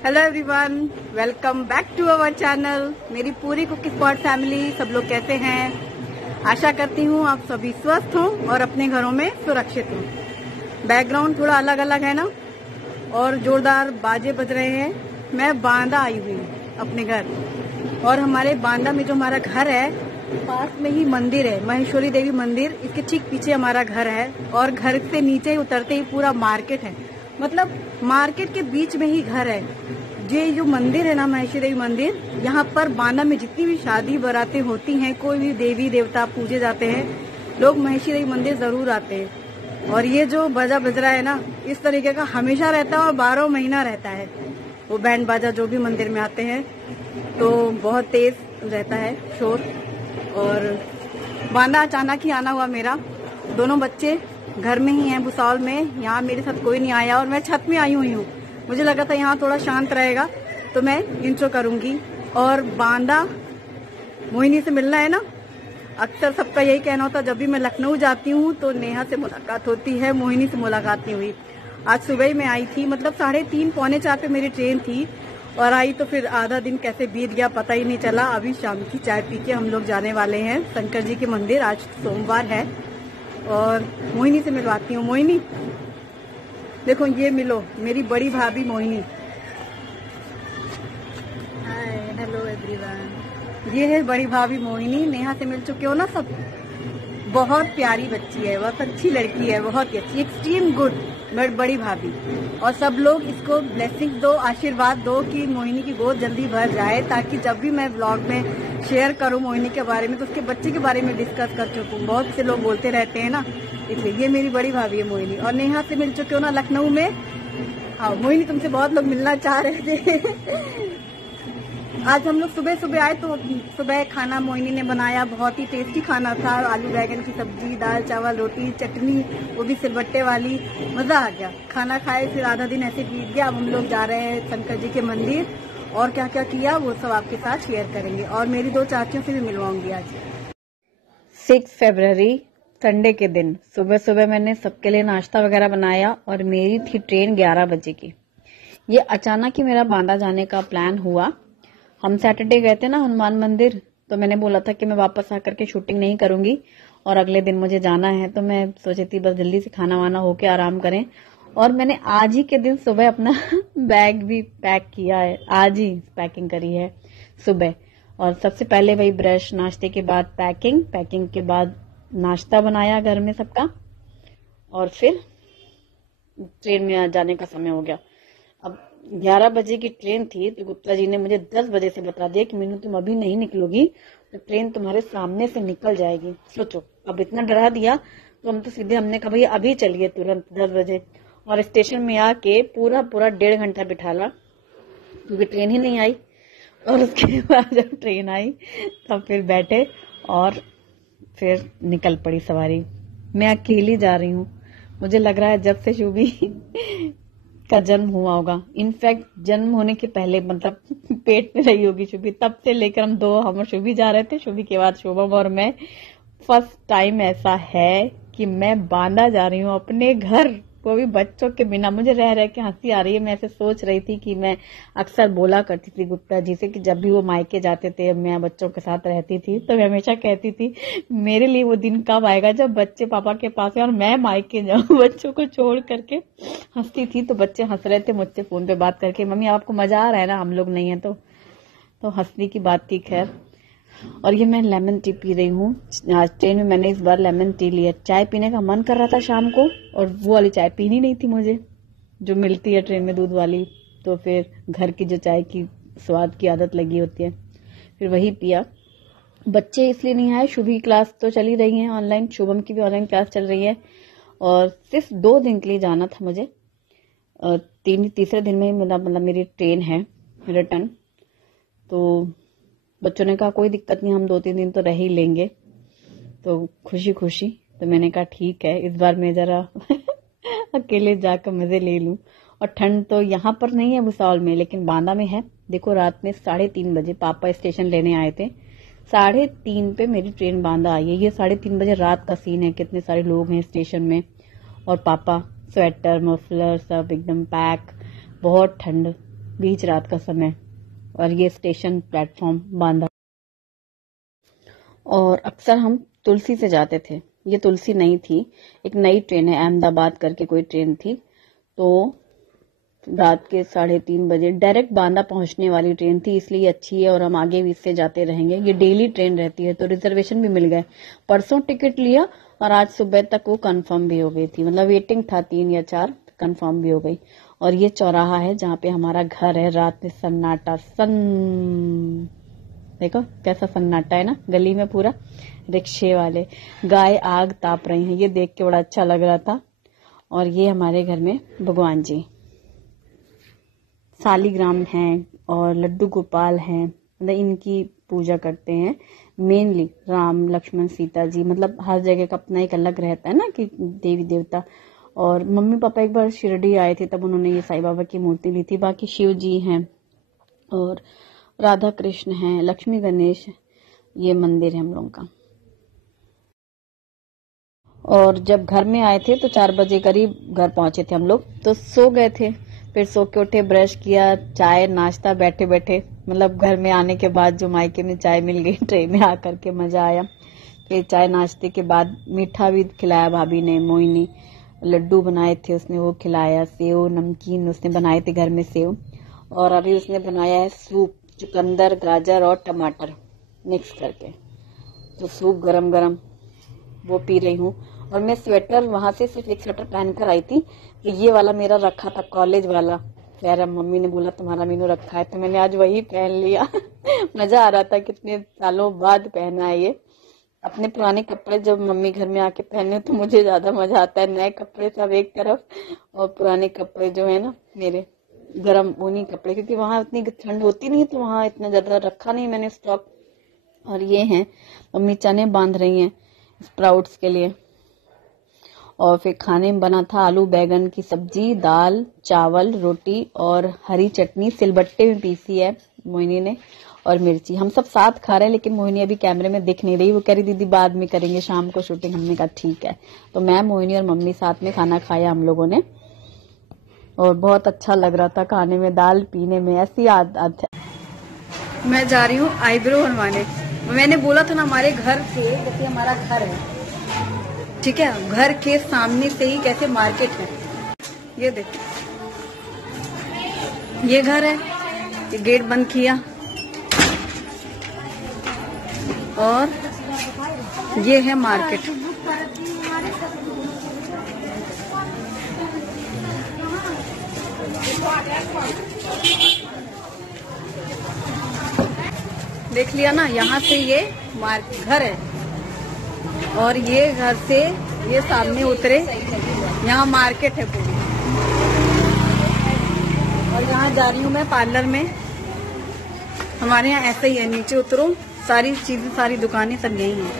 Hello everyone, welcome back to our channel. मेरी पूरी cook spot family, सब लोग कैसे हैं? आशा करती हूँ आप सभी स्वस्थ हों और अपने घरों में सुरक्षित हों। बैकग्राउंड थोड़ा अलग अलग है ना, और जोरदार बाजे बज रहे हैं। मैं बांदा आई हुई हूँ अपने घर, और हमारे बांदा में जो हमारा घर है, पास में ही मंदिर है, महेश्वरी देवी मंदिर। इसके ठीक पीछे हमारा घर है, और घर से नीचे ही उतरते ही पूरा मार्केट है। मतलब मार्केट के बीच में ही घर है। ये जो मंदिर है ना, महेश्वरी देवी मंदिर, यहाँ पर बांदा में जितनी भी शादी बारातें होती हैं, कोई भी देवी देवता पूजे जाते हैं, लोग महेश्वरी देवी मंदिर जरूर आते हैं। और ये जो बाजा बज रहा है ना, इस तरीके का हमेशा रहता है और 12 महीना रहता है। वो बैंड बाजा जो भी मंदिर में आते हैं तो बहुत तेज रहता है शोर। और बांदा अचानक ही आना हुआ मेरा। दोनों बच्चे घर में ही हैं, भुसावल में। यहाँ मेरे साथ कोई नहीं आया और मैं छत में आई हुई हूँ। मुझे लगा था यहाँ थोड़ा शांत रहेगा तो मैं इंट्रो करूंगी। और बांदा मोहिनी से मिलना है ना, अक्सर सबका यही कहना होता। जब भी मैं लखनऊ जाती हूँ तो नेहा से मुलाकात होती है, मोहिनी से मुलाकात नहीं हुई। आज सुबह ही मैं आई थी, मतलब 3:30 पौने 4 पे मेरी ट्रेन थी, और आई तो फिर आधा दिन कैसे बीत गया पता ही नहीं चला। अभी शाम की चाय पी के हम लोग जाने वाले हैं शंकर जी के मंदिर। आज सोमवार है, और मोहिनी से मिलवाती हूँ। मोहिनी देखो, ये मिलो, मेरी बड़ी भाभी मोहिनी। हाय, हेलो एवरीवन। ये है बड़ी भाभी मोहिनी। नेहा से मिल चुके हो ना सब। बहुत प्यारी बच्ची है, बहुत अच्छी लड़की है, बहुत ही अच्छी, एक्सट्रीम गुड बड़ी भाभी। और सब लोग इसको ब्लेसिंग दो, आशीर्वाद दो कि मोहिनी की गोद जल्दी भर जाए, ताकि जब भी मैं व्लॉग में शेयर करूं मोहिनी के बारे में तो उसके बच्चे के बारे में डिस्कस कर चुकूं। बहुत से लोग बोलते रहते हैं ना, इसलिए ये मेरी बड़ी भाभी है मोहिनी। और नेहा से मिल चुके हो ना लखनऊ में। हाँ मोहिनी, तुमसे बहुत लोग मिलना चाह रहे थे। आज हम लोग सुबह सुबह आए तो सुबह खाना मोहिनी ने बनाया। बहुत ही टेस्टी खाना था, आलू बैगन की सब्जी, दाल चावल, रोटी, चटनी, वो भी सिलबट्टे वाली। मजा आ गया। खाना खाए, फिर आधा दिन ऐसे बीत गया। अब हम लोग जा रहे हैं शंकर जी के मंदिर, और क्या क्या किया वो सब आपके साथ शेयर करेंगे। और मेरी 2 चाचियों से भी मिलवाऊंगी आज। 6 फरवरी संडे के दिन सुबह सुबह मैंने सबके लिए नाश्ता वगैरह बनाया, और मेरी थी ट्रेन 11 बजे की। ये अचानक ही मेरा बांदा जाने का प्लान हुआ। हम सैटरडे गए थे ना हनुमान मंदिर, तो मैंने बोला था कि मैं वापस आकर के शूटिंग नहीं करूंगी, और अगले दिन मुझे जाना है। तो मैं सोची थी बस जल्दी से खाना वाना होके आराम करें। और मैंने आज ही के दिन सुबह अपना बैग भी पैक किया है, आज ही पैकिंग करी है सुबह। और सबसे पहले वही ब्रश, नाश्ते के बाद पैकिंग के बाद नाश्ता बनाया घर में सबका, और फिर ट्रेन में जाने का समय हो गया। अब 11 बजे की ट्रेन थी, तो गुप्ता जी ने मुझे 10 बजे से बता दिया कि मीनू तुम अभी नहीं निकलोगी तो ट्रेन तुम्हारे सामने से निकल जाएगी। सोचो, अब इतना डरा दिया तो हम तो सीधे हमने कहा भैया अभी चलिए तुरंत 10 बजे। और स्टेशन में आके पूरा 1.5 घंटा बिठाला, क्योंकि ट्रेन ही नहीं आई। और उसके बाद जब ट्रेन आई तब फिर बैठे और फिर निकल पड़ी सवारी। मैं अकेली जा रही हूँ। मुझे लग रहा है जब से शुभी का जन्म हुआ होगा, इनफैक्ट जन्म होने के पहले, मतलब पेट में रही होगी शुभी, तब से लेकर हम शुभी जा रहे थे, शुभी के बाद शुभम और मैं। फर्स्ट टाइम ऐसा है कि मैं बांदा जा रही हूँ अपने घर, वो भी बच्चों के बिना। मुझे रह रह के हंसी आ रही है। मैं ऐसे सोच रही थी कि मैं अक्सर बोला करती थी गुप्ता जी से कि जब भी वो मायके जाते थे, मैं बच्चों के साथ रहती थी, तो मैं हमेशा कहती थी मेरे लिए वो दिन कब आएगा जब बच्चे पापा के पास है और मैं मायके जाऊं बच्चों को छोड़ करके। हंसती थी तो बच्चे हंस रहे थे मुझसे फोन पे बात करके, मम्मी आपको मजा आ रहा है ना, हम लोग नहीं है तो हंसने की बात थी। खैर, और ये मैं लेमन टी पी रही हूँ। आज ट्रेन में मैंने इस बार लेमन टी लिया। चाय पीने का मन कर रहा था शाम को, और वो वाली चाय पीनी नहीं थी मुझे जो मिलती है ट्रेन में, दूध वाली। तो फिर घर की जो चाय की स्वाद की आदत लगी होती है, फिर वही पिया। बच्चे इसलिए नहीं आए, शुभी क्लास तो चली रही है ऑनलाइन, शुभम की भी ऑनलाइन क्लास चल रही है, और सिर्फ 2 दिन के लिए जाना था मुझे। तीसरे दिन में मतलब मेरी ट्रेन है रिटर्न। तो बच्चों ने कहा कोई दिक्कत नहीं, हम 2-3 दिन तो रह ही लेंगे, तो खुशी खुशी। तो मैंने कहा ठीक है, इस बार मैं जरा अकेले जाकर मजे ले लूं। और ठंड तो यहाँ पर नहीं है भुसावल में, लेकिन बांदा में है। देखो, रात में 3:30 बजे पापा स्टेशन लेने आए थे, 3:30 पे मेरी ट्रेन बांदा आई है। ये 3:30 बजे रात का सीन है, कितने सारे लोग हैं स्टेशन में, और पापा स्वेटर मफलर सब एकदम पैक, बहुत ठंड। बीच रात का समय, और ये स्टेशन प्लेटफॉर्म बांदा। और अक्सर हम तुलसी से जाते थे। ये तुलसी नहीं थी, एक नई ट्रेन है, अहमदाबाद करके कोई ट्रेन थी। तो रात के 3:30 बजे डायरेक्ट बांदा पहुंचने वाली ट्रेन थी, इसलिए अच्छी है और हम आगे भी इससे जाते रहेंगे। ये डेली ट्रेन रहती है, तो रिजर्वेशन भी मिल गए। परसों टिकट लिया और आज सुबह तक वो कंफर्म भी हो गई थी, मतलब वेटिंग था 3 या 4, कंफर्म भी हो गई। और ये चौराहा है जहाँ पे हमारा घर है। रात में सन्नाटा, देखो कैसा सन्नाटा है ना गली में पूरा। रिक्शे वाले, गाय आग ताप रही हैं, ये देख के बड़ा अच्छा लग रहा था। और ये हमारे घर में भगवान जी सालीग्राम हैं और लड्डू गोपाल हैं, मतलब इनकी पूजा करते हैं मेनली। राम लक्ष्मण सीता जी, मतलब हर जगह का अपना एक अलग रहता है ना कि देवी देवता। और मम्मी पापा एक बार शिरडी आए थे, तब उन्होंने ये साईं बाबा की मूर्ति ली थी। बाकी शिव जी हैं और राधा कृष्ण हैं, लक्ष्मी गणेश, ये मंदिर है हम लोगों का। और जब घर में आए थे तो 4 बजे करीब घर पहुंचे थे हम लोग, तो सो गए थे। फिर सो के उठे, ब्रश किया, चाय नाश्ता बैठे बैठे, मतलब घर में आने के बाद जो मायके में चाय मिल गई ट्रे में आकर के मजा आया। फिर चाय नाश्ते के बाद मीठा भी खिलाया भाभी ने, मोहिनी लड्डू बनाए थे उसने वो खिलाया, सेव नमकीन उसने बनाए थे घर में सेव। और अभी उसने बनाया है सूप, चुकंदर गाजर और टमाटर मिक्स करके, तो सूप गरम गरम वो पी रही हूँ। और मैं स्वेटर वहां से सिर्फ एक स्वेटर पहनकर आई थी, तो ये वाला मेरा रखा था कॉलेज वाला। यार मम्मी ने बोला तुम्हारा मीनू रखा है, तो मैंने आज वही पहन लिया। मजा आ रहा था, कितने सालों बाद पहना है ये। अपने पुराने कपड़े जब मम्मी घर में आके पहने तो मुझे ज्यादा मजा आता है। नए कपड़े सब एक तरफ और पुराने कपड़े जो है ना मेरे गर्म ऊनी कपड़े, क्योंकि वहां इतनी ठंड होती नहीं, तो वहां इतना ज्यादा रखा नहीं मैंने स्टॉक। और ये हैं मम्मी चने बांध रही हैं स्प्राउट्स के लिए। और फिर खाने में बना था आलू बैगन की सब्जी, दाल, चावल, रोटी और हरी चटनी सिलबट्टे में पीसी है मोहिनी ने, और मिर्ची। हम सब साथ खा रहे हैं, लेकिन मोहिनी अभी कैमरे में दिख नहीं रही। वो कह रही दीदी बाद में करेंगे शाम को शूटिंग। हमने कहा ठीक है। तो मैं, मोहिनी और मम्मी साथ में खाना खाया हम लोगों ने, और बहुत अच्छा लग रहा था खाने में, दाल पीने में ऐसी आदत। मैं जा रही हूँ आईब्रो बनवाने। मैंने बोला था ना हमारे घर से, जैसे हमारा घर है ठीक है, घर के सामने से ही कैसे मार्केट है। ये देखो ये घर है, ये गेट बंद किया और ये है मार्केट। देख लिया ना, यहाँ से ये घर है और ये घर से ये सामने उतरे, यहाँ मार्केट है पूरी। और यहाँ जा रही हूँ मैं पार्लर में। हमारे यहाँ ऐसा ही है, नीचे उतरो, सारी चीजें, सारी दुकानें सब यही हैं।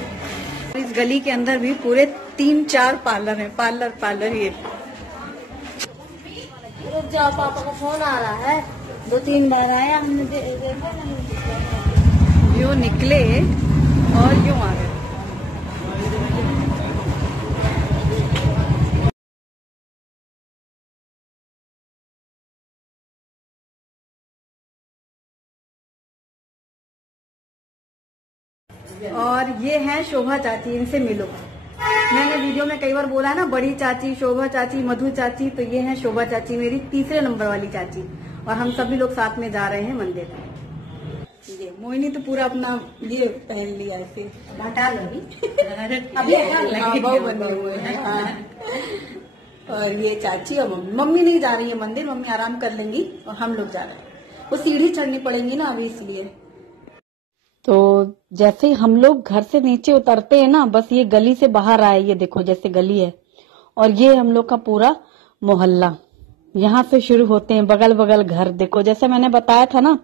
इस गली के अंदर भी पूरे 3-4 पार्लर हैं। पार्लर ये। जाओ, पापा का फोन आ रहा है, 2-3 बार आया, हमने यूँ निकले और यूँ आ गए। और ये है शोभा चाची, इनसे मिलो। मैंने वीडियो में कई बार बोला है ना, बड़ी चाची, शोभा चाची, मधु चाची, तो ये है शोभा चाची, मेरी 3रे नंबर वाली चाची। और हम सभी लोग साथ में जा रहे हैं मंदिर। ये मोहिनी तो पूरा अपना ये पहन लिया ऐसे, हटा लो अभी बने हुए हैं। और ये चाची और मम्मी नहीं जा रही है मंदिर, मम्मी आराम कर लेंगी और हम लोग जा रहे हैं। वो सीढ़ी चढ़नी पड़ेगी ना अभी, इसलिए। तो जैसे ही हम लोग घर से नीचे उतरते हैं ना, बस ये गली से बाहर आए, ये देखो जैसे गली है, और ये हम लोग का पूरा मोहल्ला। यहाँ से शुरू होते हैं बगल बगल घर। देखो जैसे मैंने बताया था ना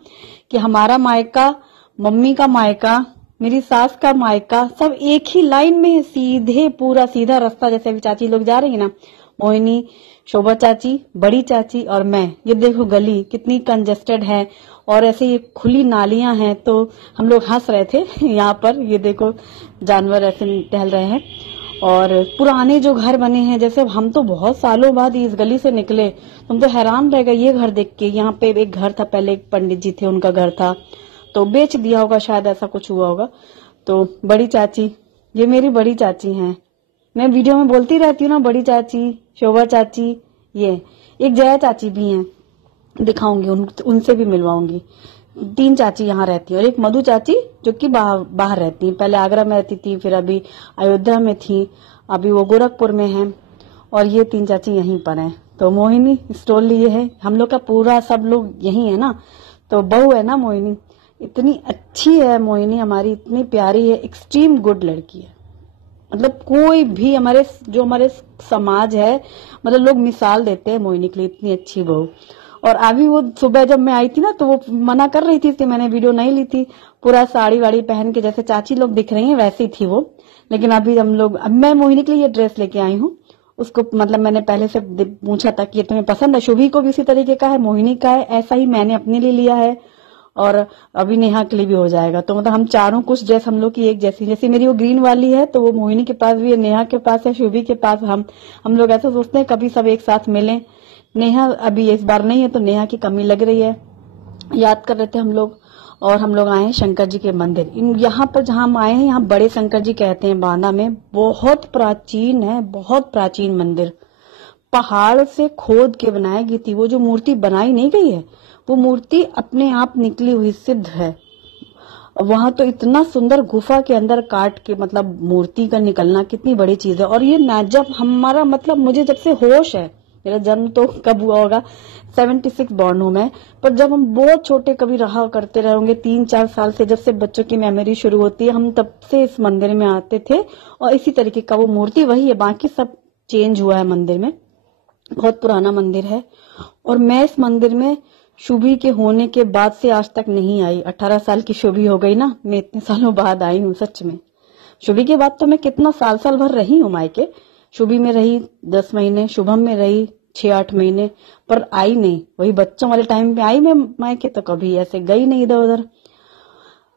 कि हमारा मायका, मम्मी का मायका, मेरी सास का मायका, सब एक ही लाइन में है, सीधे पूरा सीधा रास्ता। जैसे अभी चाची लोग जा रही है ना, मोहिनी, शोभा चाची, बड़ी चाची और मैं। ये देखो गली कितनी कंजेस्टेड है, और ऐसे ये खुली नालियां हैं। तो हम लोग हंस रहे थे यहाँ पर, ये देखो जानवर ऐसे टहल रहे हैं। और पुराने जो घर बने हैं, जैसे हम तो बहुत सालों बाद इस गली से निकले, तुम तो हैरान रह गए ये घर देख के। यहाँ पे एक घर था पहले, एक पंडित जी थे, उनका घर था, तो बेच दिया होगा शायद, ऐसा कुछ हुआ होगा। तो बड़ी चाची, ये मेरी बड़ी चाची हैं, मैं वीडियो में बोलती रहती हूँ ना, बड़ी चाची, शोभा चाची, ये एक जया चाची भी हैं, दिखाऊंगी, उनसे भी मिलवाऊंगी। 3 चाची यहाँ रहती है, और एक मधु चाची जो कि बाहर रहती है, पहले आगरा में रहती थी, फिर अभी अयोध्या में थी, अभी वो गोरखपुर में है, और ये 3 चाची यहीं पर हैं। तो मोहिनी स्टॉल लिए है, हम लोग का पूरा सब लोग यही है ना, तो बहू है ना मोहिनी, इतनी अच्छी है मोहिनी हमारी, इतनी प्यारी है, एक्सट्रीम गुड लड़की है। मतलब कोई भी हमारे समाज है, मतलब लोग मिसाल देते हैं मोहिनी के लिए, इतनी अच्छी बहू। और अभी वो सुबह जब मैं आई थी ना, तो वो मना कर रही थी, इसलिए मैंने वीडियो नहीं ली थी। पूरा साड़ी वाड़ी पहन के जैसे चाची लोग दिख रही हैं वैसी थी वो। लेकिन अभी अब मैं मोहिनी के लिए ये ड्रेस लेके आई हूँ। उसको मतलब मैंने पहले से पूछा था कि ये तुम्हें पसंद है, शुभी को भी उसी तरीके का है, मोहिनी का है, ऐसा ही मैंने अपने लिए लिया है, और अभी नेहा के लिए भी हो जाएगा। तो मतलब हम चारों कुछ ड्रेस हम लोग की एक जैसी, जैसी मेरी वो ग्रीन वाली है, तो वो मोहिनी के पास भी है, नेहा के पास है, शुभी के पास। हम लोग ऐसा सोचते हैं कभी सब एक साथ मिलें। नेहा अभी इस बार नहीं है, तो नेहा की कमी लग रही है, याद कर रहे थे हम लोग। और हम लोग आए हैं शंकर जी के मंदिर, यहाँ पर जहाँ हम आए हैं, यहाँ बड़े शंकर जी कहते हैं बांदा में, बहुत प्राचीन है, बहुत प्राचीन मंदिर, पहाड़ से खोद के बनाई गई थी। वो जो मूर्ति बनाई नहीं गई है, वो मूर्ति अपने आप निकली हुई सिद्ध है। वहां तो इतना सुंदर गुफा के अंदर काट के, मतलब मूर्ति का निकलना कितनी बड़ी चीज है। और ये ना जब हमारा, मतलब मुझे जब से होश है, मेरा जन्म तो कब हुआ होगा, 76 बॉर्न हूं मैं, पर जब हम बहुत छोटे कभी रहा करते रहे होंगे, 3-4 साल से, जब से बच्चों की मेमोरी शुरू होती है, हम तब से इस मंदिर में आते थे। और इसी तरीके का वो मूर्ति वही है, बाकी सब चेंज हुआ है मंदिर में, बहुत पुराना मंदिर है। और मैं इस मंदिर में शुभी के होने के बाद से आज तक नहीं आई। 18 साल की शुभी हो गई ना, मैं इतने सालों बाद आई हूँ सच में। शुभी के बाद तो मैं कितना साल भर रही हूँ मायके, शुभी में रही 10 महीने, शुभम में रही 6-8 महीने, पर आई नहीं। वही बच्चों वाले टाइम पे आई मैं मायके, तो कभी ऐसे गई नहीं इधर उधर।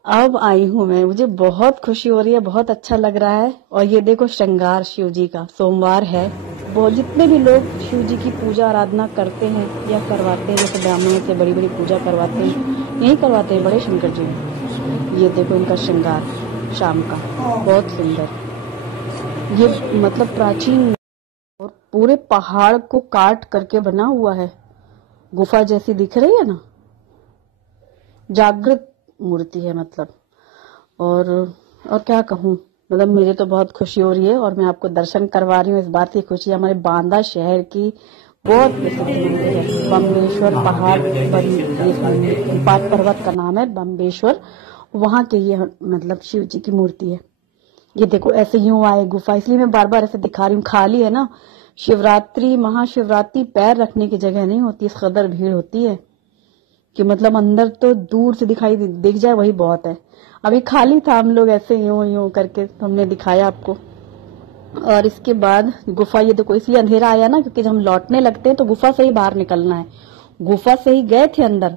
अब आई हूँ मैं, मुझे बहुत खुशी हो रही है, बहुत अच्छा लग रहा है। और ये देखो श्रृंगार शिव जी का, सोमवार है, बहुत जितने भी लोग शिव जी की पूजा आराधना करते हैं या करवाते हैं, जैसे ब्राह्मणों से बड़ी बड़ी पूजा करवाते हैं, यही करवाते हैं बड़े शंकर जी। ये देखो इनका श्रृंगार शाम का, बहुत सुंदर, ये मतलब प्राचीन, और पूरे पहाड़ को काट करके बना हुआ है, गुफा जैसी दिख रही है ना, जागृत मूर्ति है मतलब। और क्या कहूँ, मतलब मुझे तो बहुत खुशी हो रही है। और मैं आपको दर्शन करवा रही हूँ, इस बात की खुशी हमारे बांदा शहर की बहुत प्रसिद्ध मंदिर है, बम्बेश्वर पहाड़ पर, पर्वत का नाम है बम्बेश्वर, वहां के ये मतलब शिव जी की मूर्ति है। ये देखो ऐसे यूं आए गुफा, इसलिए मैं बार बार ऐसे दिखा रही हूँ, खाली है ना। शिवरात्रि, महाशिवरात्रि पैर रखने की जगह नहीं होती, इस कदर भीड़ होती है कि मतलब अंदर तो दूर से दिख जाए वही बहुत है। अभी खाली था, हम लोग ऐसे यूं करके तो हमने दिखाया आपको। और इसके बाद गुफा, ये देखो इसलिए अंधेरा आया ना, क्योंकि जब हम लौटने लगते हैं तो गुफा से ही बाहर निकलना है, गुफा से ही गए थे अंदर,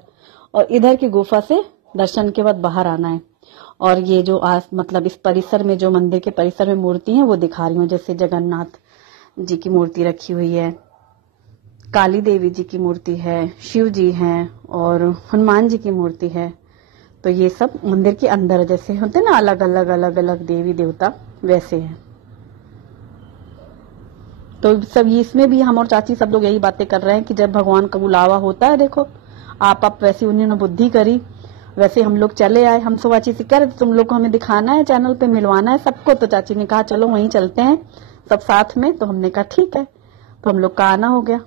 और इधर की गुफा से दर्शन के बाद बाहर आना है। और ये जो मतलब इस परिसर में, जो मंदिर के परिसर में मूर्ति है वो दिखा रही हूँ, जैसे जगन्नाथ जी की मूर्ति रखी हुई है, काली देवी जी की मूर्ति है, शिव जी हैं, और हनुमान जी की मूर्ति है। तो ये सब मंदिर के अंदर जैसे होते ना, अलग अलग देवी देवता, वैसे हैं। तो सब इसमें भी हम और चाची सब लोग यही बातें कर रहे हैं कि जब भगवान का बुलावा होता है, देखो आप वैसे उन्होंने बुद्धि करी, वैसे हम लोग चले आए। हम चाची से कह रहे थे तुम लोग को हमें दिखाना है, चैनल पे मिलवाना है सबको, तो चाची ने कहा चलो वहीं चलते हैं सब साथ में। तो हमने कहा ठीक है, तो हम लोग का आना हो गया।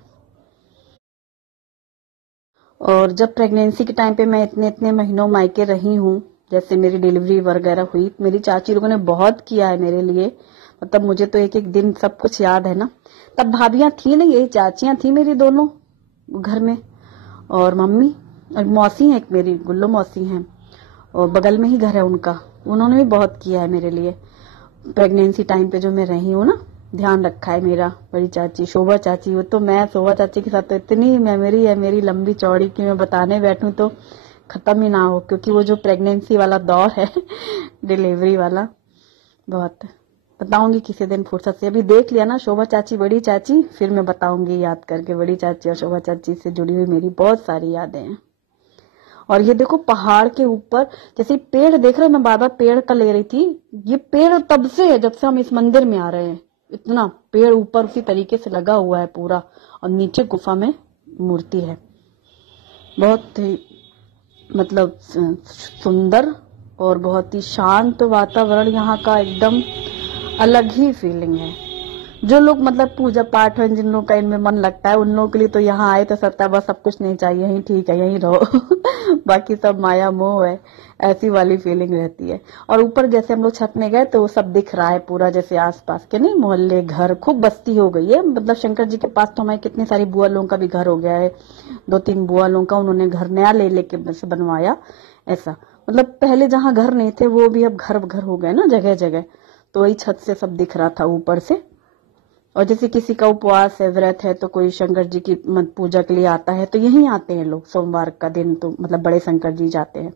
और जब प्रेगनेंसी के टाइम पे मैं इतने महीनों मायके रही हूँ, जैसे मेरी डिलीवरी वगैरह हुई, मेरी चाची लोगों ने बहुत किया है मेरे लिए, मतलब मुझे तो एक एक दिन सब कुछ याद है ना। तब भाभियां थी नहीं, यही चाचियां थी मेरी दोनों घर में, और मम्मी और मौसी है एक मेरी, गुल्लो मौसी हैं, और बगल में ही घर है उनका, उन्होंने भी बहुत किया है मेरे लिए प्रेगनेंसी टाइम पे जो मैं रही हूँ ना, ध्यान रखा है मेरा। बड़ी चाची शोभा चाची, वो तो मैं शोभा चाची के साथ तो इतनी मेमोरी है मेरी लंबी चौड़ी कि मैं बताने बैठूं तो खत्म ही ना हो, क्योंकि वो जो प्रेगनेंसी वाला दौर है डिलीवरी वाला, बहुत बताऊंगी किसी दिन फुर्सत से। अभी देख लिया ना शोभा चाची बड़ी चाची, फिर मैं बताऊंगी याद करके। बड़ी चाची और शोभा चाची से जुड़ी हुई मेरी बहुत सारी यादें हैं। और ये देखो पहाड़ के ऊपर जैसे पेड़ देख रहे हो, मैं बार बार पेड़ का ले रही थी। ये पेड़ तब से है जब से हम इस मंदिर में आ रहे हैं। इतना पेड़ ऊपर उसी तरीके से लगा हुआ है पूरा, और नीचे गुफा में मूर्ति है। बहुत ही मतलब सुंदर और बहुत ही शांत वातावरण यहाँ का, एकदम अलग ही फीलिंग है। जो लोग मतलब पूजा पाठ है, जिन लोगों का इनमें मन लगता है, उन लोगों के लिए तो यहाँ आए तो सकता है बस सब कुछ नहीं चाहिए, यहीं ठीक है, यहीं रहो बाकी सब माया मोह है, ऐसी वाली फीलिंग रहती है। और ऊपर जैसे हम लोग छत में गए तो वो सब दिख रहा है पूरा, जैसे आसपास के नहीं मोहल्ले, घर, खूब बस्ती हो गई है। मतलब शंकर जी के पास तो हमारे कितनी सारी बुआ लोगों का भी घर हो गया है, 2-3 बुआ लोगों का उन्होंने घर नया ले लेके बनवाया। ऐसा मतलब पहले जहाँ घर नहीं थे वो भी अब घर घर हो गए ना जगह जगह, तो वही छत से सब दिख रहा था ऊपर से। और जैसे किसी का उपवास है, व्रत है, तो कोई शंकर जी की पूजा के लिए आता है तो यहीं आते हैं लोग। सोमवार का दिन तो मतलब बड़े शंकर जी जाते हैं।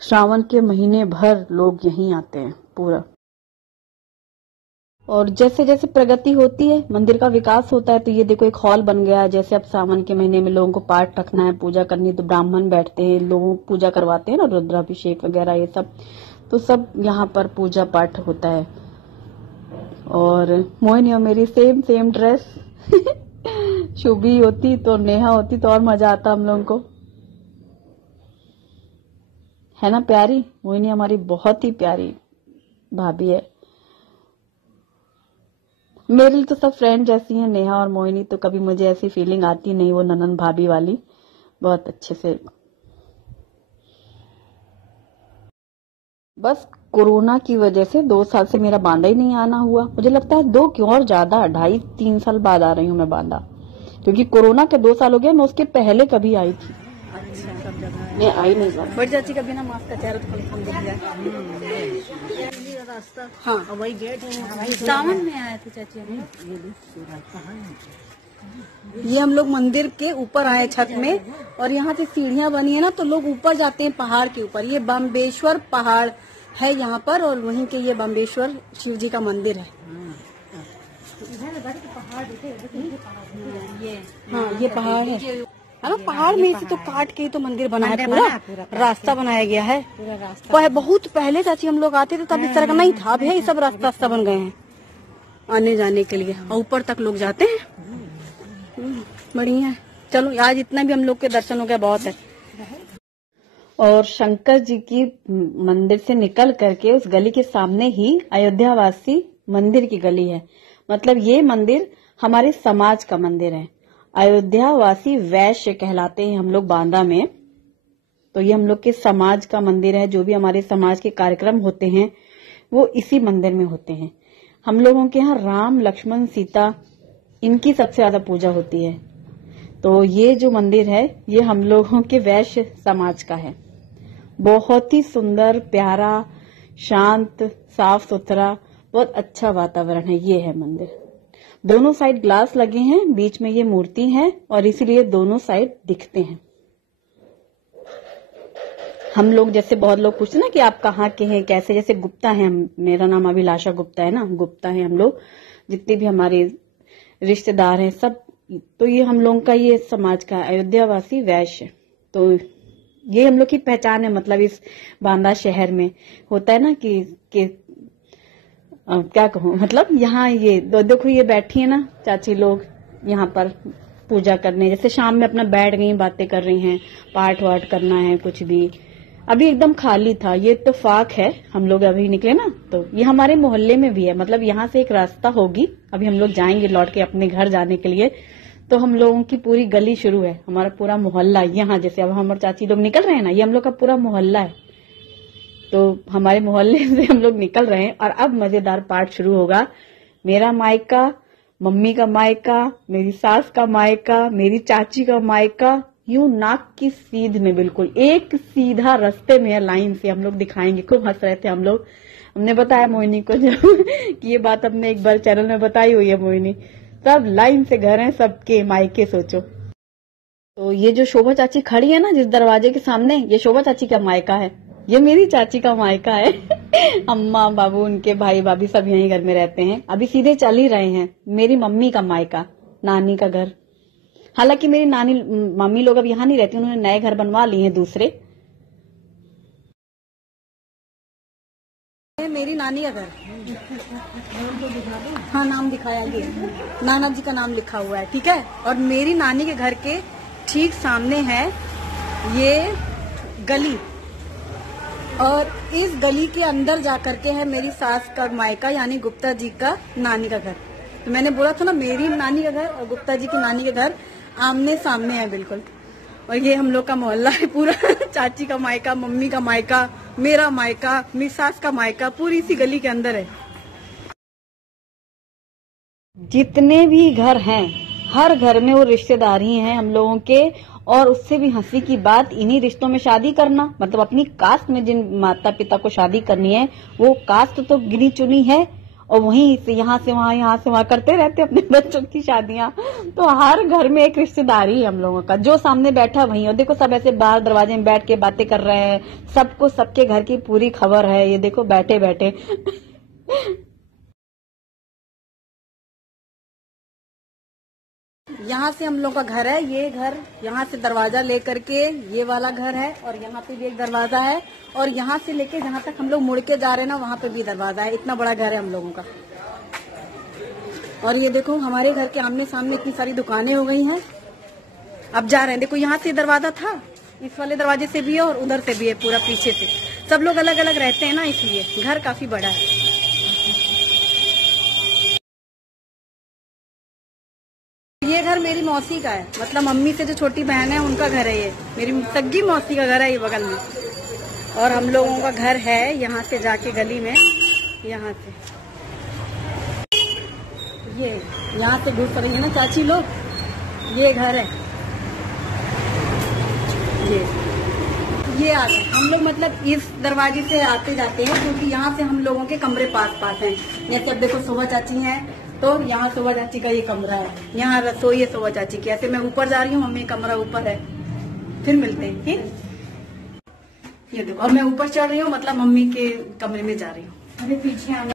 श्रावण के महीने भर लोग यहीं आते हैं पूरा। और जैसे जैसे प्रगति होती है, मंदिर का विकास होता है, तो ये देखो एक हॉल बन गया है। जैसे अब सावन के महीने में लोगों को पाठ रखना है, पूजा करनी, तो ब्राह्मण बैठते हैं, लोगों पूजा करवाते हैं ना, रुद्राभिषेक वगैरह ये सब, तो सब यहाँ पर पूजा पाठ होता है। और मोहिनी और मेरी सेम ड्रेस शुभी होती तो नेहा होती तो और मजा आता हम लोगों को, है ना प्यारी। मोहिनी हमारी बहुत ही प्यारी भाभी है। मेरे लिए तो सब फ्रेंड जैसी हैं, नेहा और मोहिनी, तो कभी मुझे ऐसी फीलिंग आती नहीं वो ननन भाभी वाली, बहुत अच्छे से। बस कोरोना की वजह से 2 साल से मेरा बांदा ही नहीं आना हुआ। मुझे लगता है 2 क्यों और ज्यादा, 2.5-3 साल बाद आ रही हूँ मैं बांदा, क्योंकि कोरोना के 2 साल हो गया। मैं उसके पहले कभी आई थी। अच्छा, सब जगह मैं आई नहीं। बड़ी चाची का बिना मास्क का चेहरा तो कल दिख गया रास्ता। हाँ वही गेट है, सावन में आए थे चाची। ये हम लोग मंदिर के ऊपर आए छत में, और यहाँ से सीढ़ियाँ बनी है ना, तो लोग ऊपर जाते हैं पहाड़ के ऊपर। ये बम्बेश्वर पहाड़ है यहाँ पर, और वहीं के ये बम्बेश्वर शिव जी का मंदिर है। हाँ ये पहाड़ है ना, पहाड़ में से तो काट के ही तो मंदिर बना है, पूरा रास्ता बनाया गया है। बहुत पहले चाची हम लोग आते थे तब इस तरह का नहीं था, अब ये सब रास्ता बन गए हैं आने जाने के लिए, और ऊपर तक लोग जाते हैं। बढ़िया है। चलो आज इतना भी हम लोग के दर्शन हो गया, बहुत है। और शंकर जी की मंदिर से निकल करके उस गली के सामने ही अयोध्यावासी मंदिर की गली है। मतलब ये मंदिर हमारे समाज का मंदिर है। अयोध्यावासी वैश्य कहलाते हैं हम लोग बांदा में, तो ये हम लोग के समाज का मंदिर है। जो भी हमारे समाज के कार्यक्रम होते हैं वो इसी मंदिर में होते हैं। हम लोगों के यहाँ राम, लक्ष्मण, सीता, इनकी सबसे ज्यादा पूजा होती है। तो ये जो मंदिर है ये हम लोगों के वैश्य समाज का है। बहुत ही सुंदर, प्यारा, शांत, साफ सुथरा, बहुत अच्छा वातावरण है। ये है मंदिर। दोनों साइड ग्लास लगे हैं, बीच में ये मूर्ति है, और इसीलिए दोनों साइड दिखते हैं। हम लोग जैसे बहुत लोग पूछते ना कि आप कहाँ के हैं, कैसे, जैसे गुप्ता है, मेरा नाम अभिलाषा गुप्ता है ना, गुप्ता है हम लोग, जितने भी हमारे रिश्तेदार हैं सब, तो ये हम लोगों का ये समाज का अयोध्यावासी वैश्य, तो ये हम लोग की पहचान है। मतलब इस बांदा शहर में होता है ना कि क्या कहूँ, मतलब यहाँ ये देखो ये बैठी है ना चाची लोग यहाँ पर पूजा करने, जैसे शाम में अपना बैठ गई, बातें कर रही हैं, पाठ वाठ करना है कुछ भी। अभी एकदम खाली था, ये इत्तेफाक है, हम लोग अभी निकले ना, तो ये हमारे मोहल्ले में भी है। मतलब यहाँ से एक रास्ता होगी, अभी हम लोग जाएंगे लौट के अपने घर जाने के लिए, तो हम लोगों की पूरी गली शुरू है, हमारा पूरा मोहल्ला यहाँ, जैसे अब हमारे चाची लोग निकल रहे हैं ना, ये हम लोग का पूरा मोहल्ला है। तो हमारे मोहल्ले से हम लोग निकल रहे हैं, और अब मजेदार पार्ट शुरू होगा। मेरा मायका, मम्मी का मायका, मेरी सास का मायका, मेरी चाची का मायका, यूं नाक की सीध में, बिल्कुल एक सीधा रास्ते में है, लाइन से हम लोग दिखाएंगे। खूब हंस रहे थे हम लोग। हमने बताया मोहिनी को जब कि ये बात हमने एक बार चैनल में बताई हुई है मोहिनी, सब लाइन से घर हैं सबके मायके, सोचो। तो ये जो शोभा चाची खड़ी है ना जिस दरवाजे के सामने, ये शोभा चाची का मायका है। ये मेरी चाची का मायका है। अम्मा बाबू उनके भाई भाभी सब यहीं घर में रहते हैं। अभी सीधे चल ही रहे हैं। मेरी मम्मी का मायका, नानी का घर। हालांकि मेरी मम्मी लोग अब यहाँ नहीं रहती, उन्होंने नए घर बनवा लिए हैं दूसरे। मेरी नानी का घर। हाँ, नाम दिखाया, ये नाना जी का नाम लिखा हुआ है, ठीक है। और मेरी नानी के घर के ठीक सामने है ये गली, और इस गली के अंदर जाकर के है मेरी सास का मायका, यानी गुप्ता जी का नानी का घर। तो मैंने बोला था ना, मेरी नानी का घर और गुप्ता जी की नानी के घर आमने सामने है बिल्कुल। और ये हम लोग का मोहल्ला है पूरा। चाची का मायका, मम्मी का मायका, मेरा मायका, मेरी सास का मायका, पूरी इसी गली के अंदर है। जितने भी घर हैं, हर घर में वो रिश्तेदार ही हैं हम लोगों के। और उससे भी हंसी की बात, इन्हीं रिश्तों में शादी करना, मतलब अपनी कास्ट में जिन माता पिता को शादी करनी है वो कास्ट तो गिनी चुनी है, और वहीं से यहाँ से वहां करते रहते अपने बच्चों की शादियां। तो हर घर में एक रिश्तेदारी है हम लोगों का, जो सामने बैठा वहीं। और देखो सब ऐसे बाहर दरवाजे में बैठ के बातें कर रहे हैं, सबको सबके घर की पूरी खबर है। ये देखो बैठे बैठे। यहाँ से हम लोग का घर है, ये घर, यहाँ से दरवाजा लेकर के ये वाला घर है, और यहाँ पे भी एक दरवाजा है, और यहाँ से लेके जहाँ तक हम लोग मुड़ के जा रहे हैं ना, वहाँ पे भी दरवाजा है। इतना बड़ा घर है हम लोगों का। और ये देखो हमारे घर के आमने सामने इतनी सारी दुकानें हो गई हैं। अब जा रहे हैं, देखो यहाँ से दरवाजा था, इस वाले दरवाजे से भी है और उधर से भी है, पूरा पीछे से। सब लोग अलग अलग रहते हैं ना, इसलिए घर काफी बड़ा है। ये घर मेरी मौसी का है, मतलब मम्मी से जो छोटी बहन है उनका घर है। ये मेरी सग्गी मौसी का घर है, ये बगल में। और हम लोगों का घर है यहाँ से जाके गली में, यहाँ से ये यहाँ से घुस रही है ना चाची लोग, ये घर है। ये आ गए हम लोग, मतलब इस दरवाजे से आते जाते हैं, क्योंकि यहाँ से हम लोगों के कमरे पास पास हैं। जैसे अब देखो शोभा चाची हैं, तो यहाँ शोभा चाची का ये कमरा है, यहाँ रसोई है शोभा चाची की। ऐसे मैं ऊपर जा रही हूँ, मम्मी कमरा ऊपर है, फिर मिलते हैं, ठीक। ये देखो, और मैं ऊपर चढ़ रही हूँ, मतलब मम्मी के कमरे में जा रही हूँ। अभी पीछे आने